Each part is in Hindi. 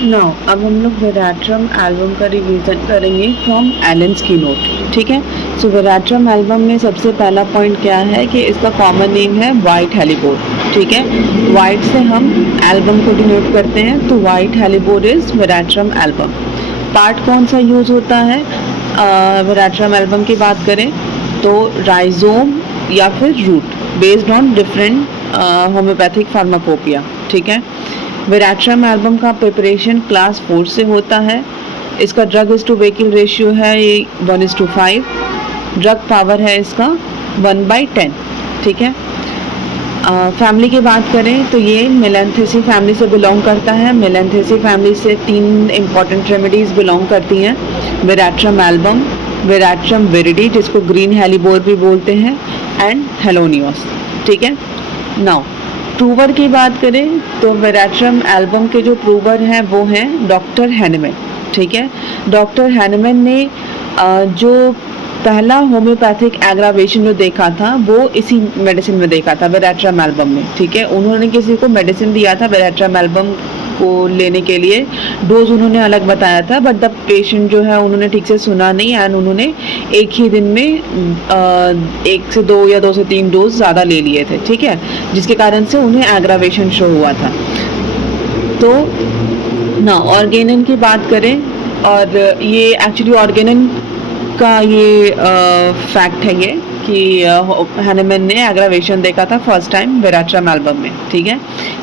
नाउ अब हम लोग वेराट्रम एल्बम का रिवीजन करेंगे फ्रॉम एलेंस की नोट। ठीक है, सो वेराट्रम एल्बम में सबसे पहला पॉइंट क्या है कि इसका कॉमन नेम है वाइट हेलीबोर्ड। ठीक है, वाइट से हम एल्बम को डिनोट करते हैं, तो white hellebore is Veratrum album. Part कौन सा यूज होता है वेराट्रम एल्बम की बात करें तो राइजोम या फिर root based on different homoeopathic pharmacopoeia. ठीक है, वेराट्रम एल्बम का प्रिपरेशन क्लास 4 से होता है। इसका drug is to vehicle ratio है ये 1:5। ड्रग पावर है इसका 1/10। ठीक है, फैमिली की बात करें तो ये मेलेंथेसी फैमिली से बिलोंग करता है। मेलेंथेसी फैमिली से 3 इंपॉर्टेंट रेमेडीज बिलोंग करती हैं, वेराट्रम एल्बम, वेराट्रम विरिडी जिसको ग्रीन हेलीबोर भी बोलते हैं, एंड हेलोनियोस। ठीक है, नाउ प्रूवर की बात करें तो वेराट्रम एल्बम के जो प्रूवर हैं वो हैं डॉक्टर हैनमैन। ठीक है, डॉक्टर हैनमैन ने जो पहला होम्योपैथिक एग्रावेशन जो देखा था वो इसी मेडिसिन में देखा था, वेराट्रम एल्बम में। ठीक है, उन्होंने किसी को मेडिसिन दिया था वेराट्रम एल्बम को लेने के लिए, डोज उन्होंने अलग बताया था, बट द पेशेंट जो है उन्होंने ठीक से सुना नहीं एंड उन्होंने एक ही दिन में 1 से 2 या 2 से 3 डोज ज़्यादा ले लिए थे। ठीक है, जिसके कारण से उन्हें एग्रावेशन शो हुआ था। तो ना ऑर्गेनन की बात करें, और ये एक्चुअली ऑर्गेनन का ये फैक्ट है ये कि हैनेमैन ने एग्रावेशन देखा था फर्स्ट टाइम वेराट्रम एल्बम में। ठीक है,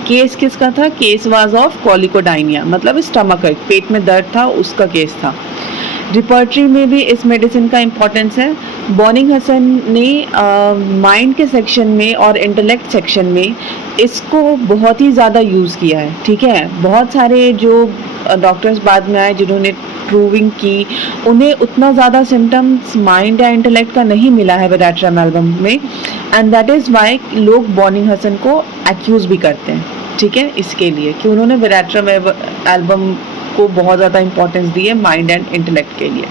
केस किसका था? केस वाज ऑफ कॉलिकोडाइनिया, मतलब स्टमक, पेट में दर्द था, उसका केस था। रिपर्टरी में भी इस मेडिसिन का इम्पोर्टेंस है। बॉनिंग हसन ने माइंड के सेक्शन में और इंटेलेक्ट सेक्शन में इसको बहुत ही ज़्यादा यूज़ किया है। ठीक है, बहुत सारे जो डॉक्टर्स बाद में आए जिन्होंने प्रूविंग की, उन्हें उतना ज़्यादा सिम्टम्स माइंड या इंटेलेक्ट का नहीं मिला है वेराट्रम एल्बम में, एंड दैट इज़ वाई लोग बॉनिंग हसन को एक्यूज़ भी करते हैं। ठीक है, इसके लिए कि उन्होंने वेराट्रम एल्बम को बहुत ज़्यादा इंपॉर्टेंस दी है माइंड एंड इंटेलेक्ट के लिए।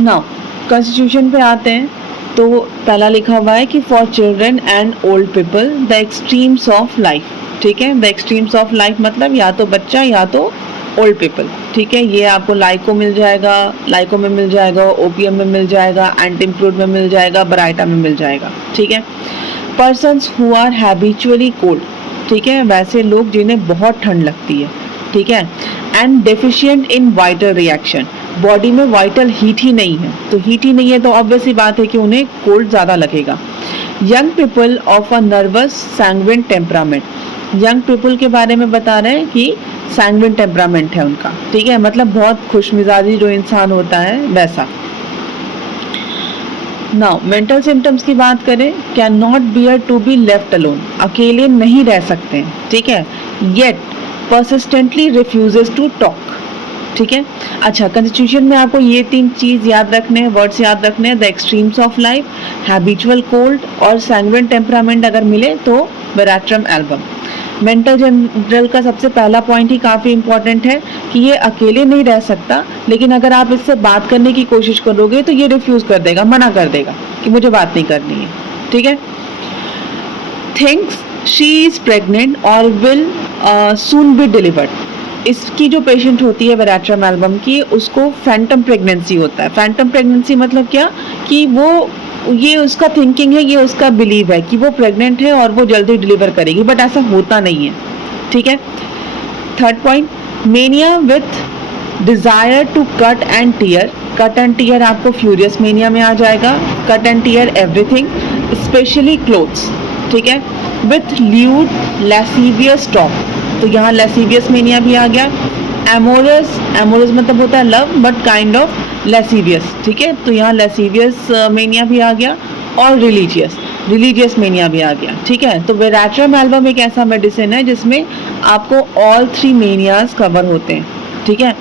नाउ कॉन्स्टिट्यूशन पे आते हैं, तो पहला लिखा हुआ है कि for children and old people the extremes of life. ठीक है, द एक्सट्रीम्स ऑफ लाइफ मतलब या तो बच्चा या तो ओल्ड पीपल। ठीक है, ये आपको लाइको मिल जाएगा, लाइको में मिल जाएगा, ओपीएम में मिल जाएगा, एंटीम्प्रूड में मिल जाएगा, बराइटा में मिल जाएगा। ठीक है, persons who are habitually cold. ठीक है, वैसे लोग जिन्हें बहुत ठंड लगती है। ठीक है, and deficient in vital reaction, body में वाइटल हीट ही नहीं है, तो हीट ही नहीं है तो ऑब्वियस ही बात है कि उन्हें कोल्ड ज़्यादा लगेगा। Young people of a nervous sanguine temperament, young people के बारे में बता रहे हैं कि सैंग्विन टेम्परामेंट है उनका। ठीक है, मतलब बहुत खुशमिजाजी जो इंसान होता है वैसा। नाउ मेंटल सिम्टम्स की बात करें, cannot bear to be left alone, अकेले नहीं रह सकते हैं। ठीक है, yet persistently refuses to talk। ठीक है, अच्छा कॉन्स्टिट्यूशन में आपको ये 3 चीज याद रखने हैं, वर्ड्स याद रखने हैं, the extremes of life, habitual cold और सैंग्विन टेम्परामेंट अगर मिले तो वेराट्रम एल्बम। मेंटल जनरल का सबसे पहला पॉइंट ही काफ़ी इंपॉर्टेंट है कि ये अकेले नहीं रह सकता, लेकिन अगर आप इससे बात करने की कोशिश करोगे तो ये रिफ्यूज़ कर देगा, मना कर देगा कि मुझे बात नहीं करनी है। ठीक है, थिंक्स शी इज़ प्रेग्नेंट और विल सून बी डिलीवर्ड। इसकी जो पेशेंट होती है वेराट्रम एल्बम की, उसको फैंटम प्रेगनेंसी होता है। फैंटम प्रेगनेंसी मतलब क्या कि वो, ये उसका थिंकिंग है, ये उसका बिलीव है कि वो प्रेग्नेंट है और वो जल्दी डिलीवर करेगी, बट ऐसा होता नहीं है। ठीक है, third point, mania with desire to cut and tear. Cut and tear आपको फ्यूरियस मेनिया में आ जाएगा, cut and tear everything specially clothes. ठीक है, विथ ल्यूड लैसीवियस टॉक, तो यहाँ लैसीवियस मेनिया भी आ गया। एमोरस, एमोरस मतलब होता है लव बट काइंड ऑफ लैसीवियस। ठीक है, तो यहाँ लैसीवियस मेनिया भी आ गया, और रिलीजियस, रिलीजियस मेनिया भी आ गया। ठीक है, तो वेराट्रम एल्बम एक ऐसा मेडिसिन है जिसमें आपको ऑल 3 मेनियाज कवर होते हैं। ठीक है,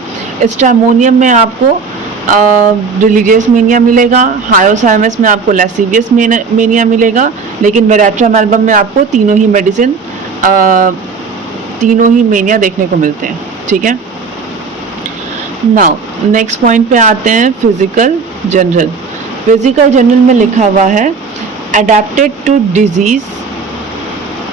स्ट्रामोनियम में आपको रिलीजियस मेनिया मिलेगा, हायोसाइमस में आपको लैसीवियस मेनिया मिलेगा, लेकिन वेराट्रम एल्बम में आपको तीनों ही मेडिसिन, तीनों ही मेनिया देखने को मिलते हैं। ठीक है, नाउ नेक्स्ट पॉइंट पे आते हैं, फिजिकल जनरल। फिजिकल जनरल में लिखा हुआ है, adapted to disease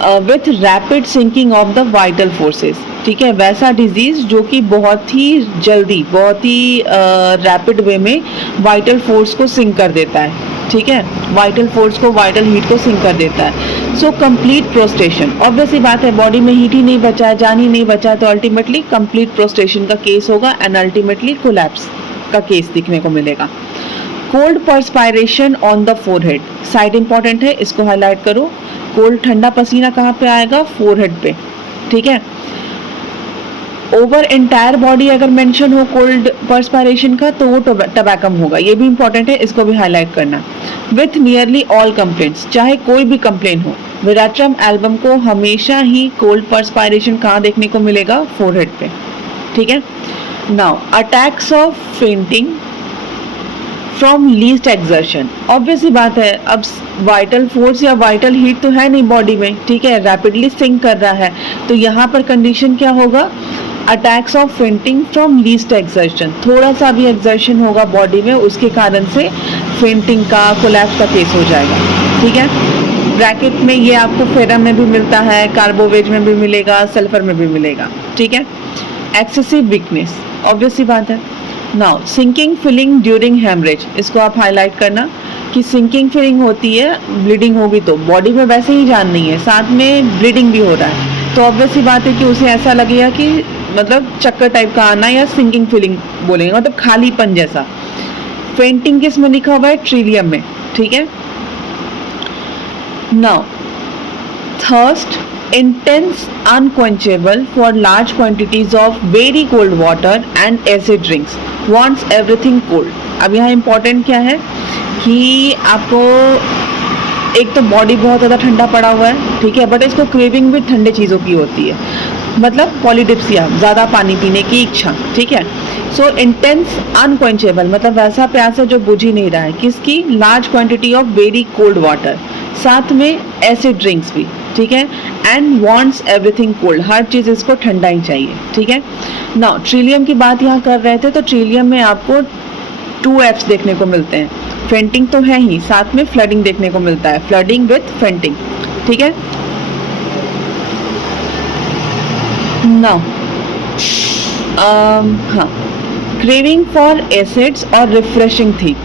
with rapid sinking of the vital forces, ठीक है, वैसा डिजीज जो कि बहुत ही जल्दी, बहुत ही रैपिड वे में वाइटल फोर्स को सिंक कर देता है, ठीक है, वाइटल फोर्स को, वाइटल हीट को सिंक कर देता है। सो कंप्लीट प्रोस्टेशन, ऑब्वियस सी बात है, बॉडी में हीट ही नहीं बचा है, जान ही नहीं बचा, तो अल्टीमेटली कंप्लीट प्रोस्टेशन का केस होगा एंड अल्टीमेटली कोलैप्स का केस दिखने को मिलेगा। Cold perspiration on the forehead, side important है, इसको हाईलाइट करो। कोल्ड ठंडा पसीना कहाँ पे आएगा? फोरहेड पे, ठीक है। ओवर एंटायर बॉडी अगर मेंशन हो कोल्ड पर्सपायरेशन का तो वो टबैकम होगा, ये भी इंपॉर्टेंट है, इसको भी हाईलाइट करना। विथ नियरली ऑल कंप्लेंट्स, चाहे कोई भी कंप्लेन हो, वेराट्रम एल्बम को हमेशा ही कोल्ड पर्सपायरेशन कहाँ देखने को मिलेगा? फोरहेड पे, ठीक है। Now attacks of fainting from least exertion, obvious ही बात है, अब वाइटल फोर्स या वाइटल हीट तो है नहीं बॉडी में, ठीक है, रैपिडली सिंक कर रहा है, तो यहाँ पर कंडीशन क्या होगा? Attacks of fainting from least exertion, थोड़ा सा भी एक्सर्शन होगा बॉडी में, उसके कारण से फेंटिंग का, कोलैप्स का केस हो जाएगा, ठीक है। ब्रैकेट में ये आपको फेरम में भी मिलता है, कार्बोवेज में भी मिलेगा, सल्फर में भी मिलेगा, ठीक है। एक्सेसिव वीकनेस, ऑब्वियस सी बात है। Now sinking feeling during haemorrhage, इसको आप हाईलाइट करना कि सिंकिंग फीलिंग होती है, ब्लीडिंग होगी तो बॉडी में वैसे ही जान नहीं है, साथ में ब्लीडिंग भी हो रहा है, तो ऑब्वियस सी बात है कि उसे ऐसा लगेगा कि मतलब चक्कर टाइप का आना, या सिंकिंग फीलिंग बोलेंगे, मतलब खालीपन जैसा। फेंटिंग किस में लिखा हुआ है? ट्रिलियम में, ठीक है। Now thirst, intense unquenchable for large quantities of very cold water and acid drinks, wants everything cold। अब यहाँ important क्या है कि आपको एक तो बॉडी बहुत ज़्यादा ठंडा पड़ा हुआ है, ठीक है, बट इसको क्रेविंग भी ठंडे चीज़ों की होती है, मतलब पॉलीडिप्सिया, ज़्यादा पानी पीने की इच्छा, ठीक है। सो इंटेंस अनक्वेंचेबल मतलब वैसा प्यास है जो बुझ ही नहीं रहा है, किसकी? Large quantity of very cold water, साथ में एसिड ड्रिंक्स भी, ठीक है, एंड वांट्स एवरीथिंग कोल्ड, हर चीज़ इसको ठंडा ही चाहिए, ठीक है। नाउ ट्रिलियम की बात यहाँ कर रहे थे, तो ट्रिलियम में आपको 2 Fs देखने को मिलते हैं, फेंटिंग तो है ही, साथ में फ्लडिंग देखने को मिलता है, फ्लडिंग विथ फेंटिंग, ठीक है। नाउ हाँ, क्रेविंग फॉर एसिड्स और रिफ्रेशिंग थिंग,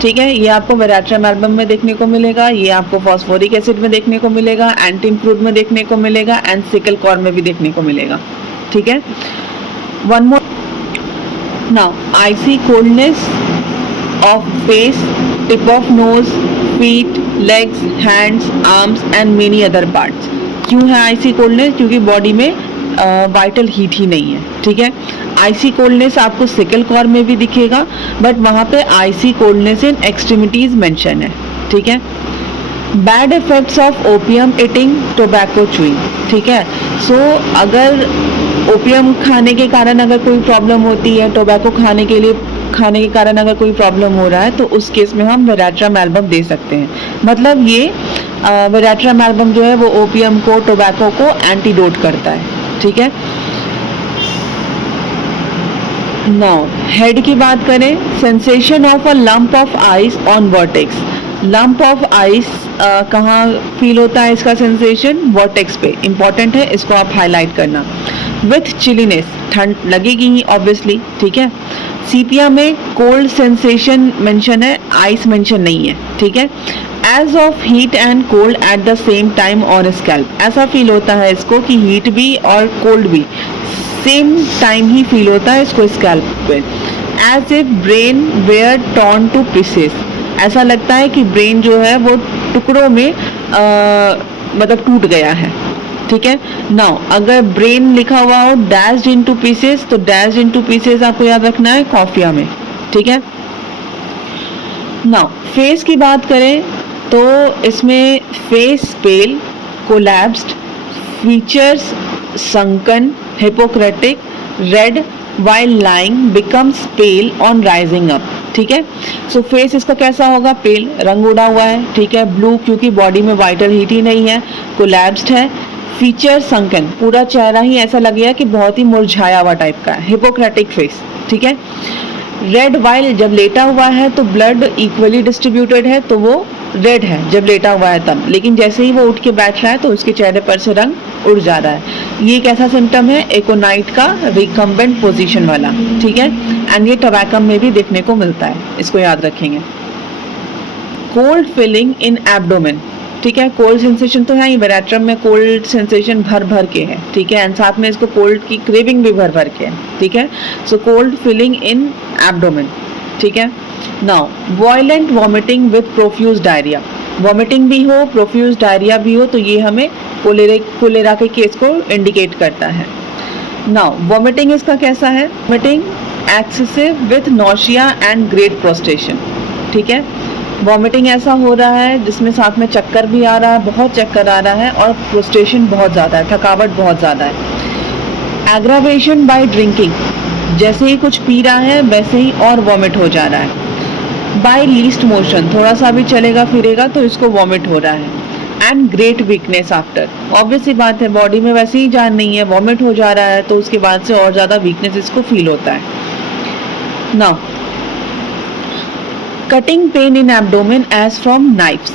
ठीक है, ये आपको वेराट्रम एल्बम में देखने को मिलेगा, ये आपको फॉस्फोरिक एसिड में देखने को मिलेगा, एंटीइम्प्रूव में देखने को मिलेगा, एंड सिकल कॉर में भी देखने को मिलेगा, ठीक है। One more, now icy coldness of face, tip of nose, feet, legs, hands, arms and many other parts. क्यों है आइसी कोल्डनेस? क्योंकि बॉडी में वाइटल हीट ही नहीं है, ठीक है। आइसी कोल्डनेस आपको सिकल कॉर में भी दिखेगा, बट वहाँ पे icy coldness in extremities mention है, ठीक है। Bad effects of opium eating, tobacco chewing, ठीक है। सो अगर ओपियम खाने के कारण अगर कोई प्रॉब्लम होती है, टोबैको खाने के कारण अगर कोई प्रॉब्लम हो रहा है, तो उस केस में हम वेराट्रम एल्बम दे सकते हैं। मतलब ये वेराट्रम एल्बम जो है वो ओपियम को, टोबैको को एंटीडोट करता है, ठीक है। नाउ हेड की बात करें, sensation of a lump of ice on vertex, lump of ice कहाँ फील होता है इसका सेंसेशन? वर्टेक्स पे, इंपॉर्टेंट है, इसको आप हाईलाइट करना। विथ चिलीनेस, ठंड लगेगी ही ऑब्वियसली, ठीक है। सीपिया में कोल्ड सेंसेशन मेंशन है, आइस मेंशन नहीं है, ठीक है। As of heat and cold at the same time on scalp, ऐसा फील होता है इसको कि हीट भी और कोल्ड भी सेम टाइम ही फील होता है इसको स्कैल्प पे। As if brain were torn to pieces, ऐसा लगता है कि ब्रेन जो है वो टुकड़ों में मतलब टूट गया है, ठीक है। नाउ अगर ब्रेन लिखा हुआ हो डैश्ड इनटू पीसेस, तो डैश्ड इनटू पीसेस आपको याद रखना है कॉफिया में, ठीक है। नाउ फेस की बात करें तो इसमें face pale, collapsed, features sunken, hippocratic, red while lying becomes pale on rising up, ठीक है। सो फेस इसका कैसा होगा? पेल, रंग उड़ा हुआ है, ठीक है। ब्लू क्योंकि बॉडी में वाइटल हीट ही नहीं है, कोलैप्स्ड है। फीचर संकन, पूरा चेहरा ही ऐसा लगेगा कि बहुत ही मुरझाया हुआ टाइप का है, हिपोक्रेटिक फेस, ठीक है। रेड वाइल, जब लेटा हुआ है तो ब्लड इक्वली डिस्ट्रीब्यूटेड है, तो वो रेड है जब लेटा हुआ है तब, लेकिन जैसे ही वो उठ के बैठ रहा है तो उसके चेहरे पर से रंग उड़ जा रहा है। ये एक ऐसा सिम्टम है एकोनाइट का रिकम्बेंट पोजीशन वाला, ठीक है। एंड ये टबैकम में भी देखने को मिलता है, इसको याद रखेंगे। कोल्ड फीलिंग इन एब्डोमेन, ठीक है। कोल्ड सेंसेशन तो है ही, वेराट्रम में कोल्ड सेंसेशन भर भर के है, ठीक है। एंड साथ में इसको कोल्ड की क्रेविंग भी भर भर के है, ठीक है। So cold feeling in abdomen, ठीक है। Now violent vomiting with profuse diarrhoea, vomiting भी हो प्रोफ्यूज डायरिया भी हो तो ये हमें कोलेरा के केस को इंडिकेट करता है। नाउ वॉमिटिंग इसका कैसा है, vomiting excessive with nausea and great prostration, ठीक है। वॉमिटिंग ऐसा हो रहा है जिसमें साथ में चक्कर भी आ रहा है, बहुत चक्कर आ रहा है, और प्रोस्टेशन बहुत ज़्यादा है, थकावट बहुत ज़्यादा है। एग्रावेशन बाय ड्रिंकिंग, जैसे ही कुछ पी रहा है वैसे ही और वॉमिट हो जा रहा है। बाय लीस्ट मोशन, थोड़ा सा भी चलेगा फिरेगा तो इसको वॉमिट हो रहा है। And great weakness after, obvious सी बात है, बॉडी में वैसे ही जान नहीं है, वॉमिट हो जा रहा है तो उसके बाद से और ज़्यादा वीकनेस इसको फील होता है। Now cutting pain in abdomen as from knifes,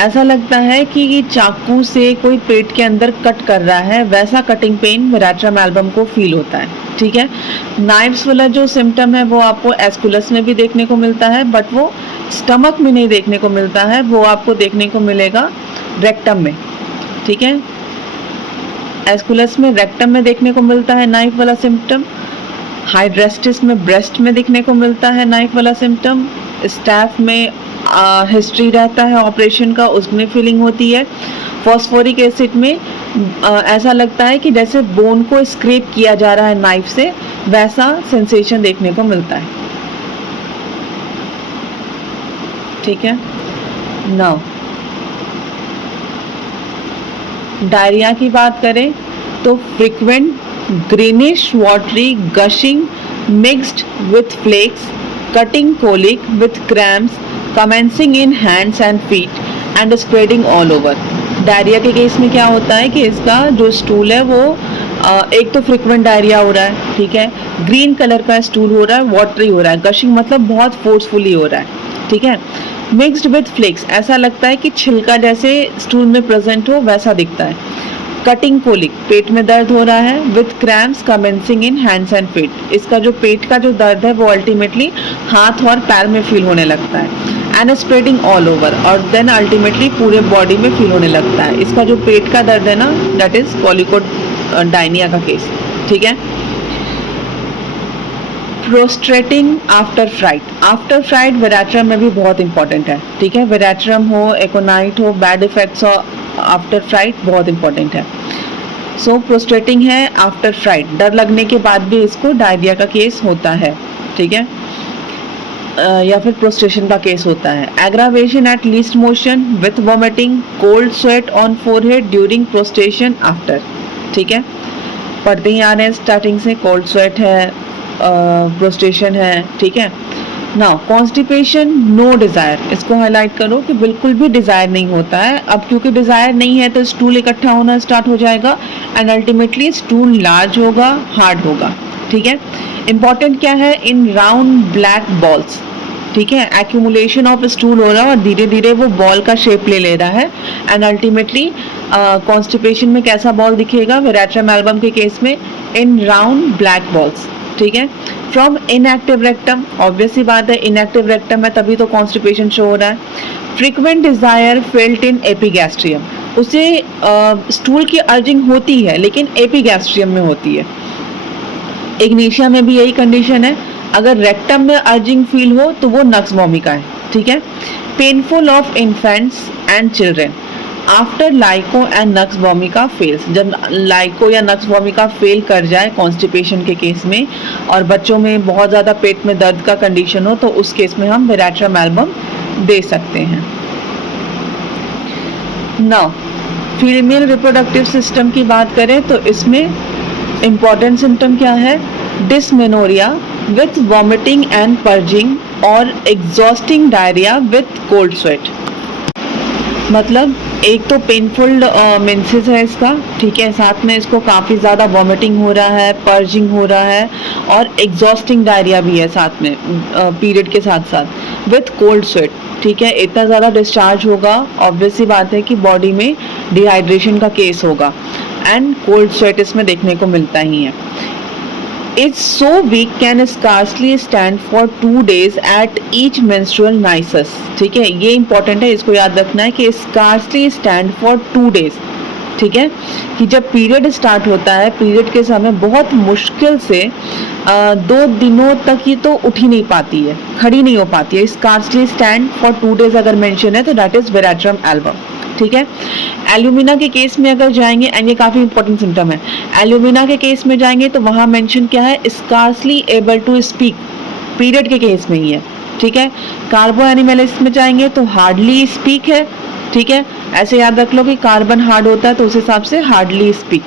ऐसा लगता है कि चाकू से कोई पेट के अंदर कट कर रहा है, वैसा कटिंग पेन वेराट्रम एल्बम को फील होता है, ठीक है। नाइफ्स वाला जो सिम्टम है वो आपको एस्कुलस में भी देखने को मिलता है, बट वो स्टमक में नहीं देखने को मिलता है, वो आपको देखने को मिलेगा रेक्टम में, ठीक है। एस्कुलस में रेक्टम में देखने को मिलता है नाइफ वाला सिम्टम, हाइड्रेस्टिस में ब्रेस्ट में देखने को मिलता है नाइफ वाला सिम्टम, स्टैफ में हिस्ट्री रहता है ऑपरेशन का, उसमें फीलिंग होती है। फॉस्फोरिक एसिड में ऐसा लगता है कि जैसे बोन को स्क्रैप किया जा रहा है नाइफ से, वैसा सेंसेशन देखने को मिलता है, ठीक है। नाउ डायरिया की बात करें तो frequent greenish watery gushing mixed with flakes, cutting colic with cramps commencing in hands and feet and spreading all over। Diarrhoea के केस में क्या होता है कि इसका जो स्टूल है वो एक तो फ्रिक्वेंट डायरिया हो रहा है, ठीक है, ग्रीन कलर का स्टूल हो रहा है, वाटरी हो रहा है, गशिंग मतलब बहुत फोर्सफुली हो रहा है, ठीक है। मिक्स्ड विथ फ्लेक्स, ऐसा लगता है कि छिलका जैसे स्टूल में प्रेजेंट हो वैसा दिखता है। कटिंग कोलिक, पेट में दर्द हो रहा है, with cramps commencing in hands and feet, इसका जो पेट का जो दर्द है वो अल्टीमेटली हाथ और पैर में फील होने लगता है। एंड स्प्रेडिंग ऑल ओवर, और देन अल्टीमेटली पूरे बॉडी में फील होने लगता है। इसका जो पेट का दर्द है ना, दैट इज कॉलिकोडाइनिया का केस, ठीक है। Prostrating after fright, after fright Veratrum में भी बहुत इंपॉर्टेंट है, ठीक है। वेराट्रम हो, एकोनाइट हो, बैड इफेक्ट्स हो, आफ्टर फ्राइट बहुत इंपॉर्टेंट है। सो प्रोस्ट्रेटिंग है आफ्टर फ्राइट, डर लगने के बाद भी इसको डायरिया का केस होता है, ठीक है, या फिर प्रोस्ट्रेशन का केस होता है। Aggravation at least motion with vomiting, cold sweat on forehead during prostration after, ठीक है। पढ़ते ही आ रहे हैं स्टार्टिंग से, कोल्ड स्वेट है, प्रोस्ट्रेशन है, ठीक है। नाउ कॉन्स्टिपेशन नो डिजायर, इसको हाईलाइट करो कि बिल्कुल भी डिजायर नहीं होता है। अब क्योंकि डिजायर नहीं है तो स्टूल इकट्ठा होना स्टार्ट हो जाएगा एंड अल्टीमेटली स्टूल लार्ज होगा, हार्ड होगा, ठीक है। इंपॉर्टेंट क्या है, इन राउंड ब्लैक बॉल्स, ठीक है, एक्यूमुलेशन ऑफ स्टूल हो रहा है और धीरे धीरे वो बॉल का शेप ले रहा है एंड अल्टीमेटली कॉन्स्टिपेशन में कैसा बॉल दिखेगा वेराट्रम एल्बम के केस में, इन राउंड ब्लैक बॉल्स, ठीक है। फ्रॉम इनएक्टिव रेक्टम, ऑब्वियस सी बात है, इनएक्टिव रेक्टम है तभी तो कॉन्स्टिपेशन शो हो रहा है। Frequent desire felt in epigastrium, उसे स्टूल की अर्जिंग होती है लेकिन एपिगैस्ट्रियम में होती है। इग्निशिया में भी यही कंडीशन है, अगर रेक्टम में अर्जिंग फील हो तो वो नक्स वोमिका है, ठीक है। Painful of infants and children after Lyco and Nux vomica fails, जब लाइको या नक्स वोमिका फेल कर जाए कॉन्स्टिपेशन के केस में और बच्चों में बहुत ज़्यादा पेट में दर्द का कंडीशन हो तो उस केस में हम वेराट्रम एल्बम दे सकते हैं। नाउ फीमेल रिप्रोडक्टिव सिस्टम की बात करें तो इसमें इम्पॉर्टेंट सिम्टम क्या है, dysmenorrhoea with vomiting and purging और exhausting diarrhoea with cold sweat. मतलब एक तो पेनफुल मेंसेस है इसका, ठीक है, साथ में इसको काफ़ी ज़्यादा वॉमिटिंग हो रहा है, पर्जिंग हो रहा है और एग्जॉस्टिंग डायरिया भी है साथ में पीरियड के साथ साथ विथ कोल्ड स्वेट, ठीक है। इतना ज़्यादा डिस्चार्ज होगा, ऑब्वियस सी बात है कि बॉडी में डिहाइड्रेशन का केस होगा एंड कोल्ड स्वेट इसमें देखने को मिलता ही है। Is so weak can scarcely stand for 2 days at each menstrual nisus, ठीक है, ये इंपॉर्टेंट है, इसको याद रखना है कि scarcely stand for 2 days, ठीक है, कि जब पीरियड स्टार्ट होता है पीरियड के समय बहुत मुश्किल से 2 दिनों तक ही तो उठ ही नहीं पाती है, खड़ी नहीं हो पाती है। scarcely stand for 2 days अगर मेंशन है तो दैट इज वेराट्रम एल्बम, ठीक है। एल्यूमिना के केस में अगर जाएंगे, एंड ये काफ़ी इंपॉर्टेंट सिम्टम है, एल्यूमिना के केस में जाएंगे तो वहाँ मेंशन क्या है, scarcely able to speak, period के केस में ही है, ठीक है। कार्बो एनिमलिस में जाएंगे तो हार्डली स्पीक है, ठीक है, ऐसे याद रख लो कि कार्बन हार्ड होता है तो उस हिसाब से हार्डली स्पीक।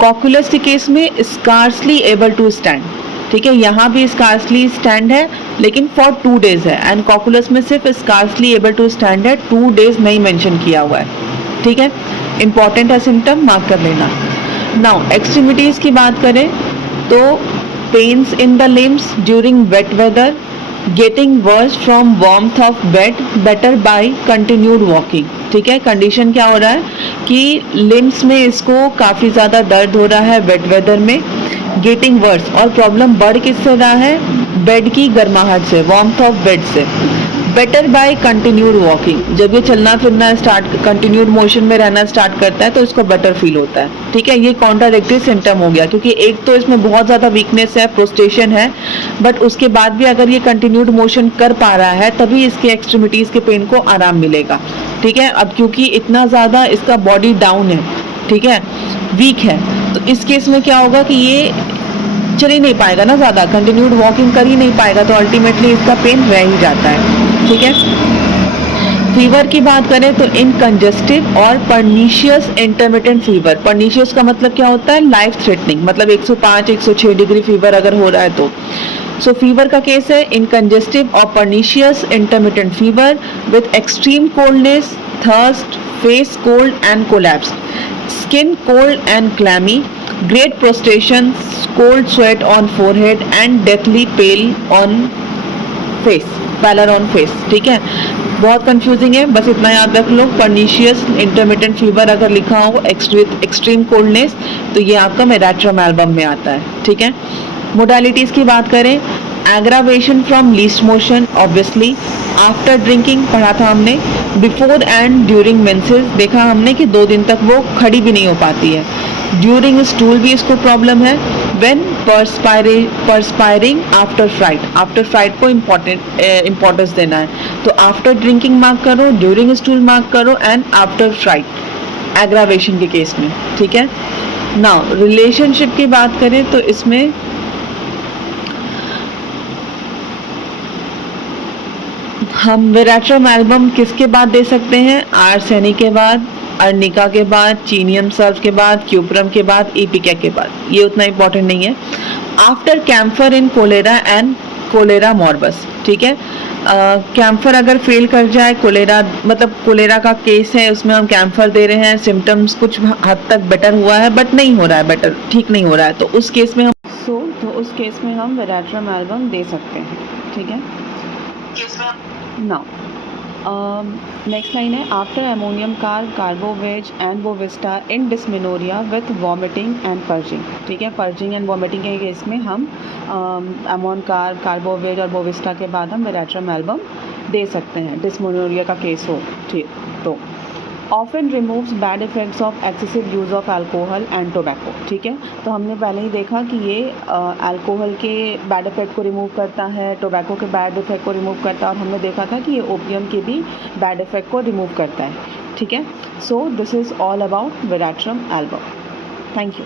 कॉकुलस के केस में स्कार्सली एबल टू स्टैंड, ठीक है, यहाँ भी स्कार्सली स्टैंड है लेकिन फॉर 2 डेज है, एंड कॉकुलस में सिर्फ स्कार्सली एबल टू स्टैंड है, 2 डेज नहीं मेंशन किया हुआ है, ठीक है। इंपॉर्टेंट है सिम्टम, मार्क कर लेना। नाउ एक्सट्रीमिटीज की बात करें तो pains in the limbs during wet weather, getting worse from warmth of bed, better by continued walking, ठीक है। कंडीशन क्या हो रहा है कि लिम्स में इसको काफ़ी ज़्यादा दर्द हो रहा है वेट वेदर में, गेटिंग वर्स, और प्रॉब्लम बढ़ किससे रहा है, बेड की गर्माहट से, वार्मथ ऑफ बेड से। बेटर बाय कंटिन्यूड वॉकिंग, जब ये चलना फिरना स्टार्ट, कंटिन्यूड मोशन में रहना स्टार्ट करता है तो इसको बेटर फील होता है, ठीक है। ये कॉन्ट्राडिक्टरी सिम्टम हो गया क्योंकि एक तो इसमें बहुत ज़्यादा वीकनेस है, प्रोस्टेशन है, बट उसके बाद भी अगर ये कंटिन्यूड मोशन कर पा रहा है तभी इसके एक्सट्रीमिटीज़ के पेन को आराम मिलेगा, ठीक है। अब क्योंकि इतना ज़्यादा इसका बॉडी डाउन है, ठीक है, वीक है, तो इस केस में क्या होगा कि ये चल ही नहीं पाएगा ना, ज़्यादा कंटिन्यूड वॉकिंग कर ही नहीं पाएगा, तो अल्टीमेटली इसका पेन रह ही जाता है, ठीक है। फीवर की बात करें तो इन कंजेस्टिव और पर्नीशियस इंटरमिटेंट फीवर, पर्नीशियस का मतलब क्या होता है, लाइफ थ्रेटनिंग, मतलब 105-106 डिग्री फीवर अगर हो रहा है तो। सो फीवर का केस है इन कंजेस्टिव और pernicious intermittent fever with extreme coldness, thirst, face cold and collapse, skin cold and clammy, great prostration, cold sweat on forehead and deathly pale on face, pallor on face, ठीक है। बहुत कंफ्यूजिंग है, बस इतना याद रख लो, पर्नीशियस इंटरमिटेंट फीवर अगर लिखा हो एक्सट्रीम कोल्डनेस तो ये आपका मेराट्रम एल्बम में आता है, ठीक है। मोडालिटीज़ की बात करें, aggravation from least motion obviously, after drinking पढ़ा था हमने, बिफोर एंड ड्यूरिंग मेंसेस देखा हमने कि 2 दिन तक वो खड़ी भी नहीं हो पाती है, ड्यूरिंग स्टूल भी इसको प्रॉब्लम है, व्हेन परस्पायरिंग आफ्टर फ्लाइट को इम्पोर्टेंस देना है, तो आफ्टर ड्रिंकिंग मार्क करो, ड्यूरिंग स्टूल मार्क करो एंड आफ्टर फ्लाइट एग्रावेशन के केस में, ठीक है। नाउ रिलेशनशिप की बात करें तो इसमें हम वेराट्रम एल्बम किसके बाद दे सकते हैं, आर्सेनी के बाद, अर्निका के बाद, चीनियम सल्फ के बाद, क्यूप्रम के बाद, इपिका के बाद, ये उतना इंपॉर्टेंट नहीं है। After camphor in cholera and cholera morbus, ठीक है। कैम्फर अगर फेल कर जाए, कोलेरा मतलब कोलेरा का केस है, उसमें हम कैम्फर दे रहे हैं, सिम्टम्स कुछ हद तक बेटर हुआ है बट नहीं हो रहा है, बेटर ठीक नहीं हो रहा है, तो उस केस में हम उस केस में हम वेराट्रम एल्बम दे सकते हैं, ठीक है। नाउ नेक्स्ट लाइन है, आफ्टर एमोनियम कार्बोवेज एंड बोविस्टा in dysmenorrhoea with vomiting and purging, ठीक है। पर्जिंग एंड वॉमिटिंग के केस में हम एमोन कार्बोवेज और बोविस्टा के बाद हम वेराट्रम एल्बम दे सकते हैं, डिस्मेनोरिया का केस हो, ठीक। तो often removes bad effects of excessive use of alcohol and tobacco, ठीक है। तो हमने पहले ही देखा कि ये अल्कोहल के बैड इफ़ेक्ट को रिमूव करता है, टोबैको के बैड इफ़ेक्ट को रिमूव करता है, और हमने देखा था कि ये ओपियम के भी बैड इफ़ेक्ट को रिमूव करता है, ठीक है। So this is all about veratrum album. Thank you.